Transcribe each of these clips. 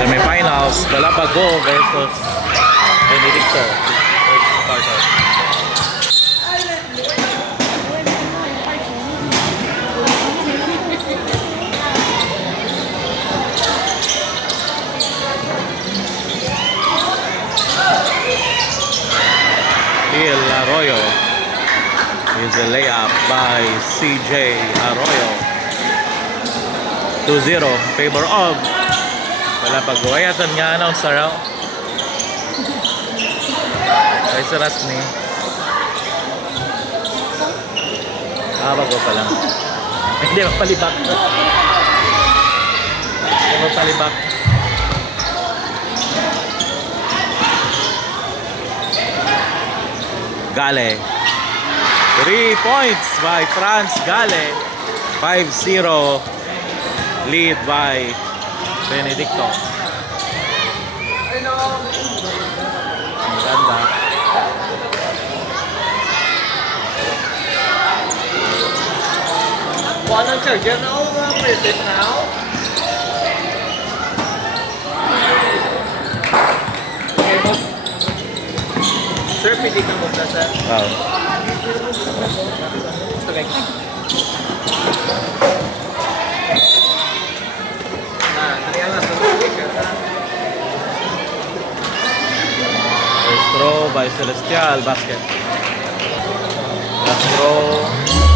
Semifinals, Galapago versus Benedicto versus Sparta. Phil Arroyo is a layup by CJ Arroyo. 2-0 favor of Galapago. Ay atan nga announce raw. Ay saras ni. Bago pa lang. Hindi mapalibak. Hindi mapalibak. Gale. 3 points by Franz Gale. 5-0 lead by Benedicto. Maganda. Why don't you get over with it now? Okay, boss. Sir, pili ka muna, sir. Wow. Okay. First throw by Celestial. Basket. Last throw.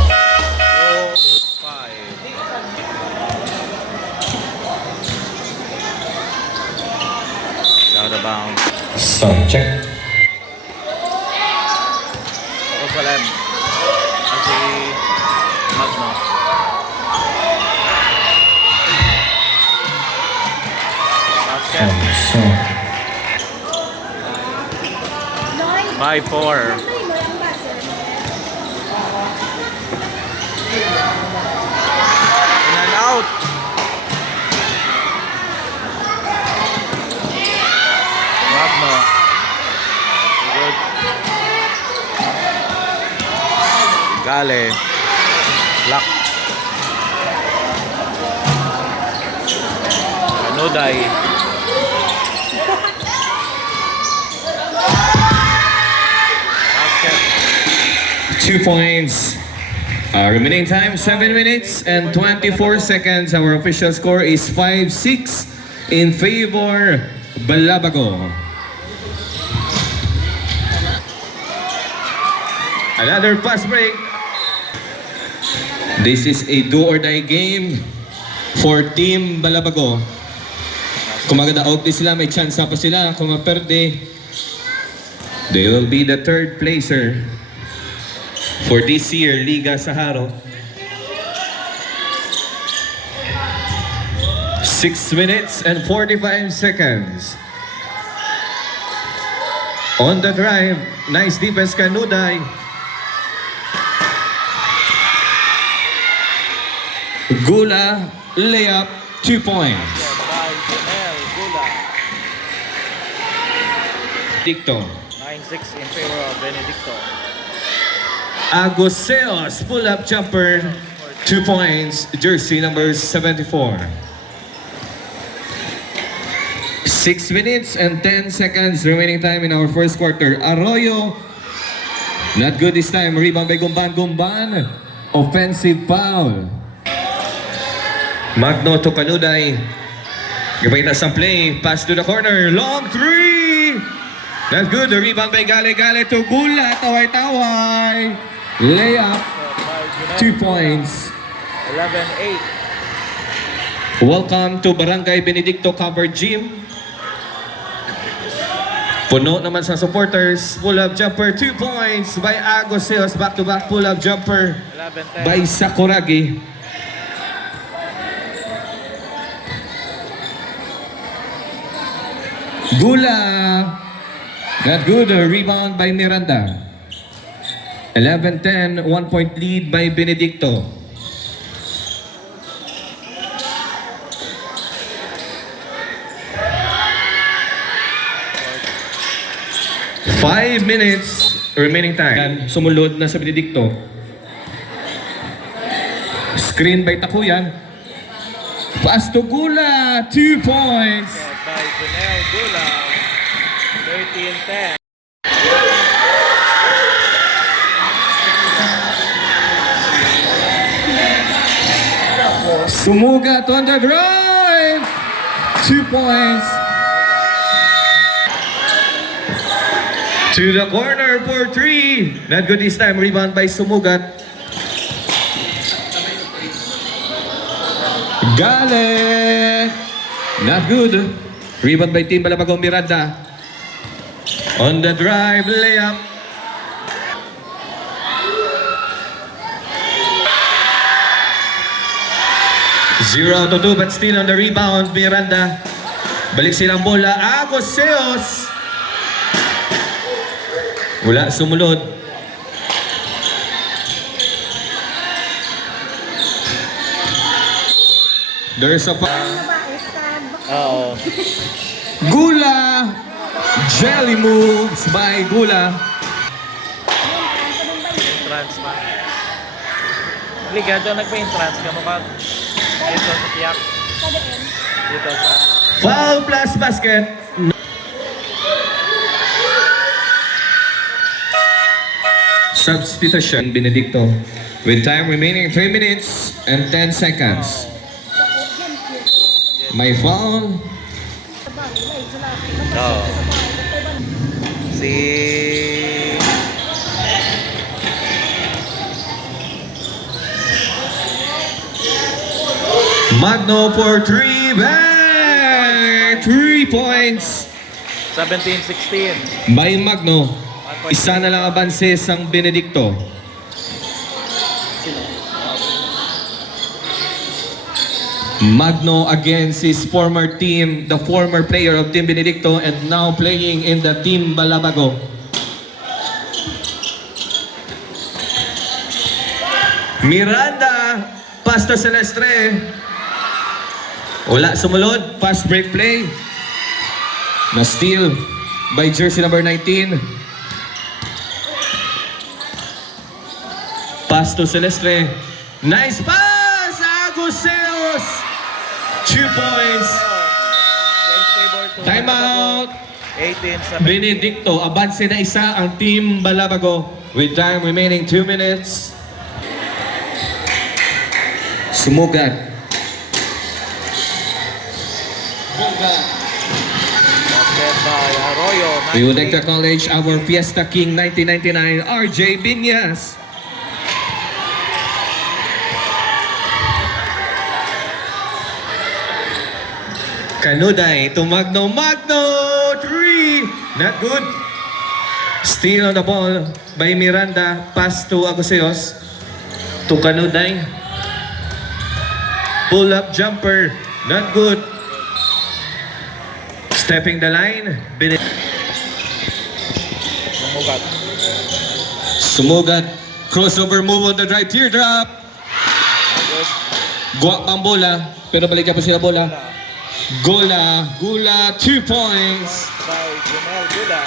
Throw 5. Out of bounds. Sound check. Osalem. Si Magno. Basket. So, 5-4. In and out. Magno. Good. Gale. Lock. Kanuday. Basket. 2 points. Remaining time 7 minutes and 24 seconds. Our official score is 5-6 in favor Balabago. Another fast break. This is a do or die game for Team Balabago. Kung maganda-out din sila, may chance pa sila. Kung maperde, they will be the third placer for this year Liga Saharo. 6 minutes and 45 seconds. On the drive, nice defense Kanuday. Gula, layup, 2 points. By Janelle Gula. Dicto. 9-6 in favor of Benedicto. Agoseos, pull-up jumper, 2 points, jersey number 74. 6 minutes and 10 seconds remaining time in our first quarter. Arroyo, not good this time. Rebound by Gumban. Offensive foul. Magno to Kanuday. Gabay sa play. Pass to the corner. Long three. That's good. The rebound by Gale to Gula. Taway. Layup. 2 points. 11-8. Welcome to Barangay Benedicto Cover Gym. Puno naman sa supporters. Pull-up jumper, 2 points by Agoseos. Back-to-back pull-up jumper 11-10. by Sakuragi. Gula. Not good. Rebound by Miranda. 11-10. 1 point lead by Benedicto. Five minutes remaining time. Sumunod na sa Benedicto. Screen by Takuyan. Pass to Gula. 2 points. By Janelle Gula. 13-10. Sumugat on the drive. 2 points. To the corner for 3. Not good this time. Rebound by Sumugat. Galit. Not good. Rebound by Team Balabago Miranda. On the drive, layup. Zero to 2, but still on the rebound, Miranda. Balik silang bola. Agoseos. Wala, sumunod. There's a Oo. Gula. Jelly moves by Gula. Entrance pa. Ligado, nagpa-entrance ka mo ka. Dito sa tiyak. Dito sa... Foul plus basket. Substitution, Benedicto. With time remaining 3 minutes and 10 seconds. May foul. Oo. Si... Magno for 3 back. 3 points 17-16. by Magno. Isa na lang abanses ang Benedicto. Magno against his former team, the former player of Team Benedicto and now playing in the Team Balabago. Miranda, pass to Celestre. Wala sumulod, fast break play. Na steal by jersey number 19. Pass to Celestre. Nice pass! Agoseos! 2 points. Time out. 18-17. Benedicto, abanse na isa ang Team Balabago with time remaining 2 minutes. Sumugat. Basket by Arroyo. We would like to acknowledge our Fiesta King 1999, RJ Binyas. Kanuday to Magno. Magno! 3! Not good. Steal on the ball by Miranda. Pass to Agoseos. To Kanuday. Pull up jumper. Not good. Stepping the line. Sumugat. Sumugat. Crossover move on the drive. Teardrop. Guwak pang bola. Pero balik po sila bola. Gula. Gula. 2 points. By Janelle Gula.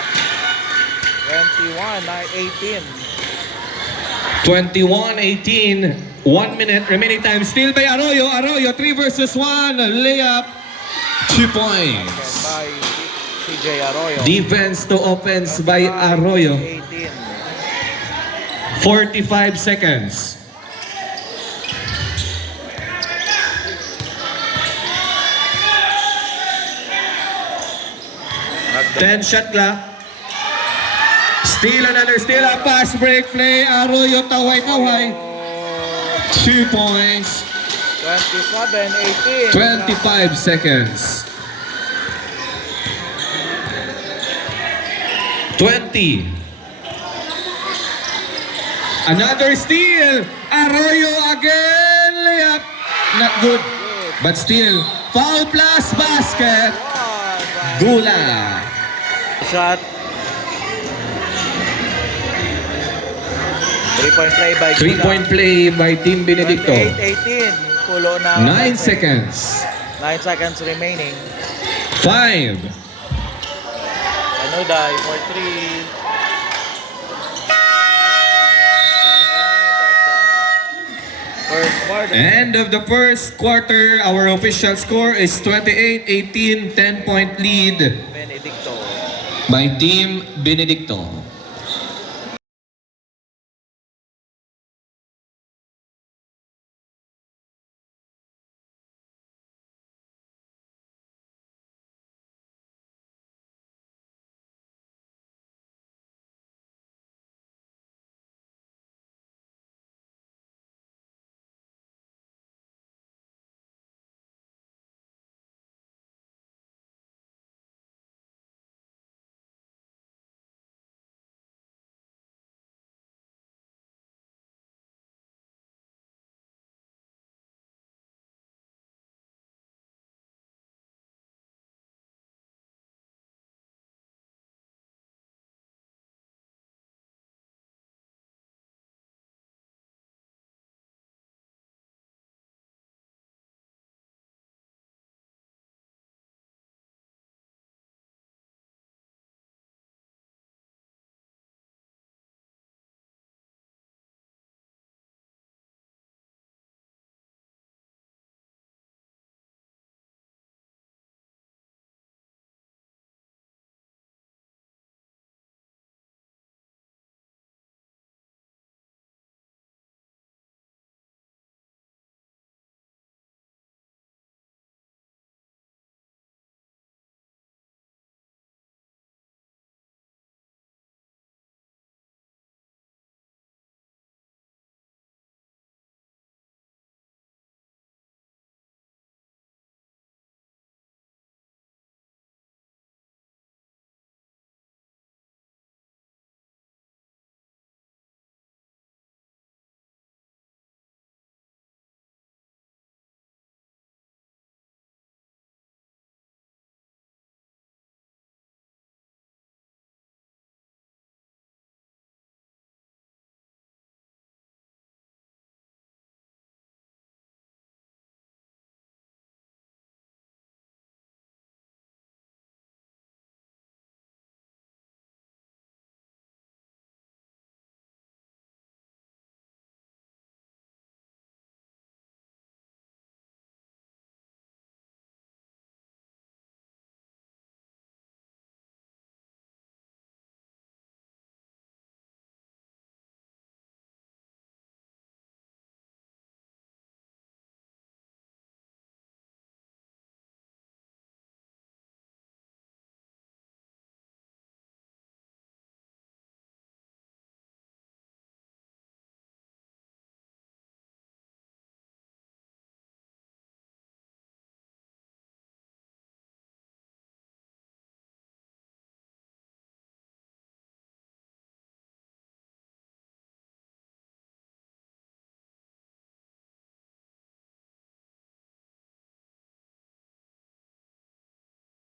21-18. 1 minute remaining time. Still by Arroyo. Arroyo. 3 versus 1. Layup. 2 points. by CJ Arroyo. Defense to offense by Arroyo. 18. 45 seconds. Ten shot clock. Steal another steal. A pass break play. Arroyo taway-taway. 2 points. 27-18. 25 seconds. 20. Another steal. Arroyo again. Layup. Not good. But still. Foul plus basket. Gula. Shot. 3-point play by Gula. 3-point play by Team Benedicto. 28-18. Pulo na. 9 seconds. 9 seconds remaining. 5. Anuday for 3. First quarter. End of the first quarter. Our official score is 28-18. 10-point lead Benedicto. by Team Benedicto.